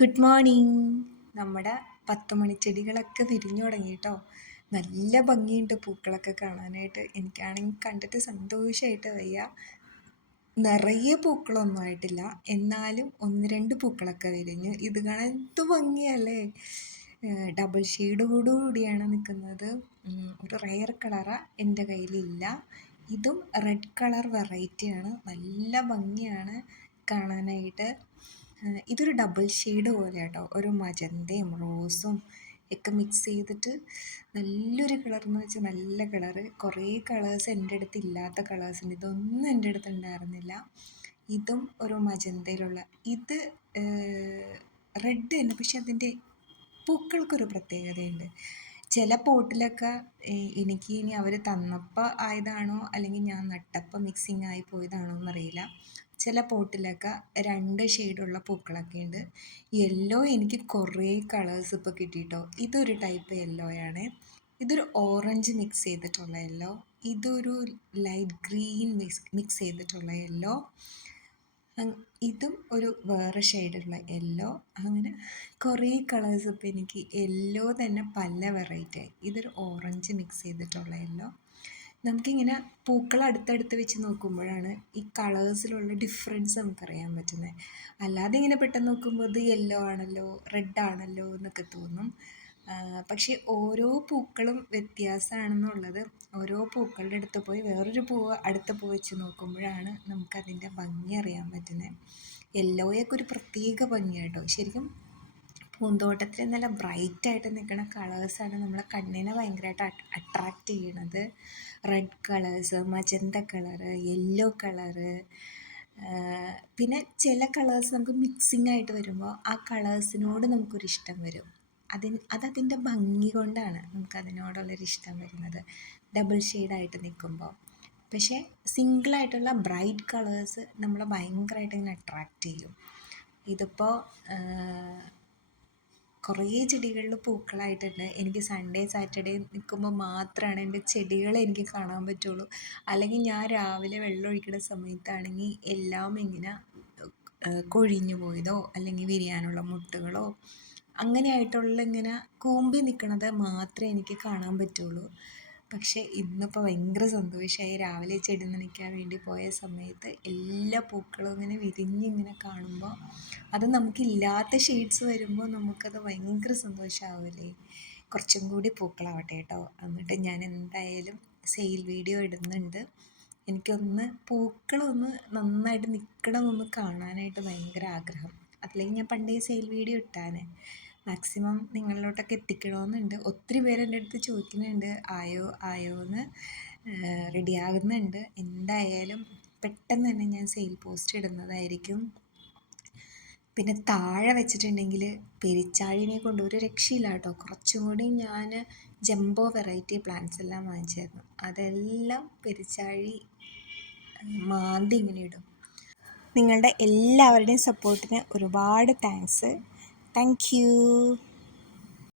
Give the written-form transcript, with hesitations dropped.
Good morning. നമ്മുടെ 10 മണിച്ചെടികളൊക്കെ വിരിഞ്ഞു തുടങ്ങി കേട്ടോ. നല്ല ഭംഗിയുണ്ട് പൂക്കളൊക്കെ കാണാനായിട്ട്. എനിക്കാണെങ്കിൽ കണ്ടിട്ട് സന്തോഷമായിട്ട് വയ്യ. നിറയെ പൂക്കളൊന്നും ആയിട്ടില്ല, എന്നാലും ഒന്ന് രണ്ട് പൂക്കളൊക്കെ വിരിഞ്ഞു. ഇത് കാണാൻ എന്ത് ഭംഗിയല്ലേ. ഡബിൾ ഷെയ്ഡോടുകൂടിയാണ് നിൽക്കുന്നത്. ഒരു റെയർ കളറാണ്, എൻ്റെ കയ്യിലില്ല. ഇതും റെഡ് കളർ വെറൈറ്റിയാണ്. നല്ല ഭംഗിയാണ് കാണാനായിട്ട്. ഇതൊരു ഡബിൾ ഷെയ്ഡ് പോലെ കേട്ടോ, ഒരു മജന്തയും റോസും ഒക്കെ മിക്സ് ചെയ്തിട്ട് നല്ലൊരു കളർ എന്ന് വെച്ചാൽ നല്ല കളറ്. കുറേ കളേഴ്സ് എൻ്റെ അടുത്ത് ഇല്ലാത്ത കളേഴ്സുണ്ട്, ഇതൊന്നും എൻ്റെ അടുത്ത് ഉണ്ടായിരുന്നില്ല. ഇതും ഒരു മജന്തയിലുള്ള ഇത് റെഡ് തന്നെ, പക്ഷെ അതിൻ്റെ പൂക്കൾക്കൊരു പ്രത്യേകതയുണ്ട്. ചില പോട്ടിലൊക്കെ എനിക്ക് ഇനി അവർ തന്നപ്പോൾ ആയതാണോ അല്ലെങ്കിൽ ഞാൻ നട്ടപ്പോൾ മിക്സിങ് ആയി പോയതാണോ എന്നറിയില്ല. ചില പോട്ടിലൊക്കെ 2 ഷെയ്ഡുള്ള പൂക്കളൊക്കെ ഉണ്ട്. യെല്ലോ എനിക്ക് കുറേ കളേഴ്സ് ഇപ്പോൾ കിട്ടിയിട്ടോ. ഇതൊരു ടൈപ്പ് യെല്ലോയാണ്. ഇതൊരു ഓറഞ്ച് മിക്സ് ചെയ്തിട്ടുള്ള യെല്ലോ. ഇതൊരു ലൈറ്റ് ഗ്രീൻ മിക്സ് ചെയ്തിട്ടുള്ള യെല്ലോ. ഇതും ഒരു വേറെ ഷെയ്ഡുള്ള യെല്ലോ. അങ്ങനെ കുറേ കളേഴ്സ് ഇപ്പോൾ എനിക്ക് യെല്ലോ തന്നെ പല വെറൈറ്റി ആയി. ഇതൊരു ഓറഞ്ച് മിക്സ് ചെയ്തിട്ടുള്ള യെല്ലോ. നമുക്കിങ്ങനെ പൂക്കൾ അടുത്തടുത്ത് വെച്ച് നോക്കുമ്പോഴാണ് ഈ കളേഴ്സിലുള്ള ഡിഫറൻസ് നമുക്കറിയാൻ പറ്റുന്നത്. അല്ലാതെ ഇങ്ങനെ പെട്ടെന്ന് നോക്കുമ്പോൾ ഇത് യെല്ലോ ആണല്ലോ റെഡ് ആണല്ലോ എന്നൊക്കെ തോന്നും. പക്ഷേ ഓരോ പൂക്കളും വ്യത്യാസമാണെന്നുള്ളത് ഓരോ പൂക്കളുടെ അടുത്ത് പോയി വേറൊരു പൂവ് അടുത്ത പൂ വെച്ച് നോക്കുമ്പോഴാണ് നമുക്കതിൻ്റെ ഭംഗി അറിയാൻ പറ്റുന്നത്. യെല്ലോയൊക്കെ ഒരു പ്രത്യേക ഭംഗിയാട്ടോ. ശരിക്കും പൂന്തോട്ടത്തിൽ നല്ല ബ്രൈറ്റായിട്ട് നിൽക്കുന്ന കളേഴ്സാണ് നമ്മളെ കണ്ണിനെ ഭയങ്കരമായിട്ട് അട്രാക്റ്റ് ചെയ്യണത്. Red colours, magenta colour, yellow colour. പിന്നെ ചില കളേഴ്സ് നമുക്ക് മിക്സിംഗ് ആയിട്ട് വരുമ്പോൾ ആ കളേഴ്സിനോട് നമുക്കൊരിഷ്ടം വരും. അതതിൻ്റെ ഭംഗി കൊണ്ടാണ് നമുക്കതിനോടുള്ളൊരിഷ്ടം വരുന്നത്, ഡബിൾ ഷെയ്ഡായിട്ട് നിൽക്കുമ്പോൾ. പക്ഷേ സിംഗിളായിട്ടുള്ള ബ്രൈറ്റ് കളേഴ്സ് നമ്മളെ ഭയങ്കരമായിട്ട് ഇങ്ങനെ അട്രാക്റ്റ് ചെയ്യും. ഇതിപ്പോൾ കുറേ ചെടികളിൽ പൂക്കളായിട്ടുണ്ട്. എനിക്ക് സൺഡേ സാറ്റർഡേ നിൽക്കുമ്പോൾ മാത്രമാണ് എൻ്റെ ചെടികളെ എനിക്ക് കാണാൻ പറ്റുള്ളൂ. അല്ലെങ്കിൽ ഞാൻ രാവിലെ വെള്ളം ഒഴിക്കുന്ന സമയത്താണെങ്കിൽ എല്ലാം ഇങ്ങനെ കൊഴിഞ്ഞു പോയതോ അല്ലെങ്കിൽ വിരിയാനുള്ള മുട്ടുകളോ അങ്ങനെയായിട്ടുള്ള ഇങ്ങനെ കൂമ്പി നിൽക്കണത് മാത്രമേ എനിക്ക് കാണാൻ പറ്റുള്ളൂ. പക്ഷേ ഇന്നിപ്പോൾ ഭയങ്കര സന്തോഷമായി. രാവിലെ ചെടി നനയ്ക്കാൻ വേണ്ടി പോയ സമയത്ത് എല്ലാ പൂക്കളും ഇങ്ങനെ വിരിഞ്ഞിങ്ങനെ കാണുമ്പോൾ, അത് നമുക്കില്ലാത്ത ഷെയ്ഡ്സ് വരുമ്പോൾ നമുക്കത് ഭയങ്കര സന്തോഷമാവില്ലേ. കുറച്ചും കൂടി പൂക്കളാവട്ടെ കേട്ടോ, എന്നിട്ട് ഞാൻ എന്തായാലും സെയിൽ വീഡിയോ ഇടുന്നുണ്ട്. എനിക്കൊന്ന് പൂക്കളൊന്ന് നന്നായിട്ട് നിൽക്കണമെന്നൊന്ന് കാണാനായിട്ട് ഭയങ്കര ആഗ്രഹം. അതിലേക്ക് ഞാൻ പണ്ടേ സെയിൽ വീഡിയോ ഇട്ടാനെ. മാക്സിമം നിങ്ങളിലോട്ടൊക്കെ എത്തിക്കണമെന്നുണ്ട്. ഒത്തിരി പേര് എൻ്റെ അടുത്ത് ചോദിക്കുന്നുണ്ട് ആയോ എന്ന്. റെഡിയാകുന്നുണ്ട്. എന്തായാലും പെട്ടെന്ന് തന്നെ ഞാൻ സെയിൽ പോസ്റ്റ് ഇടുന്നതായിരിക്കും. പിന്നെ താഴെ വെച്ചിട്ടുണ്ടെങ്കിൽ പെരിച്ചാഴിനെ കൊണ്ട് ഒരു രക്ഷയില്ല കേട്ടോ. കുറച്ചും കൂടി ഞാൻ ജംബോ വെറൈറ്റി പ്ലാന്റ്സ് എല്ലാം വാങ്ങിച്ചായിരുന്നു. അതെല്ലാം പെരിച്ചാഴി മാന്തി ഇങ്ങനെ ഇടും. നിങ്ങളുടെ എല്ലാവരുടെയും സപ്പോർട്ടിന് ഒരുപാട് താങ്ക്സ്. Thank you.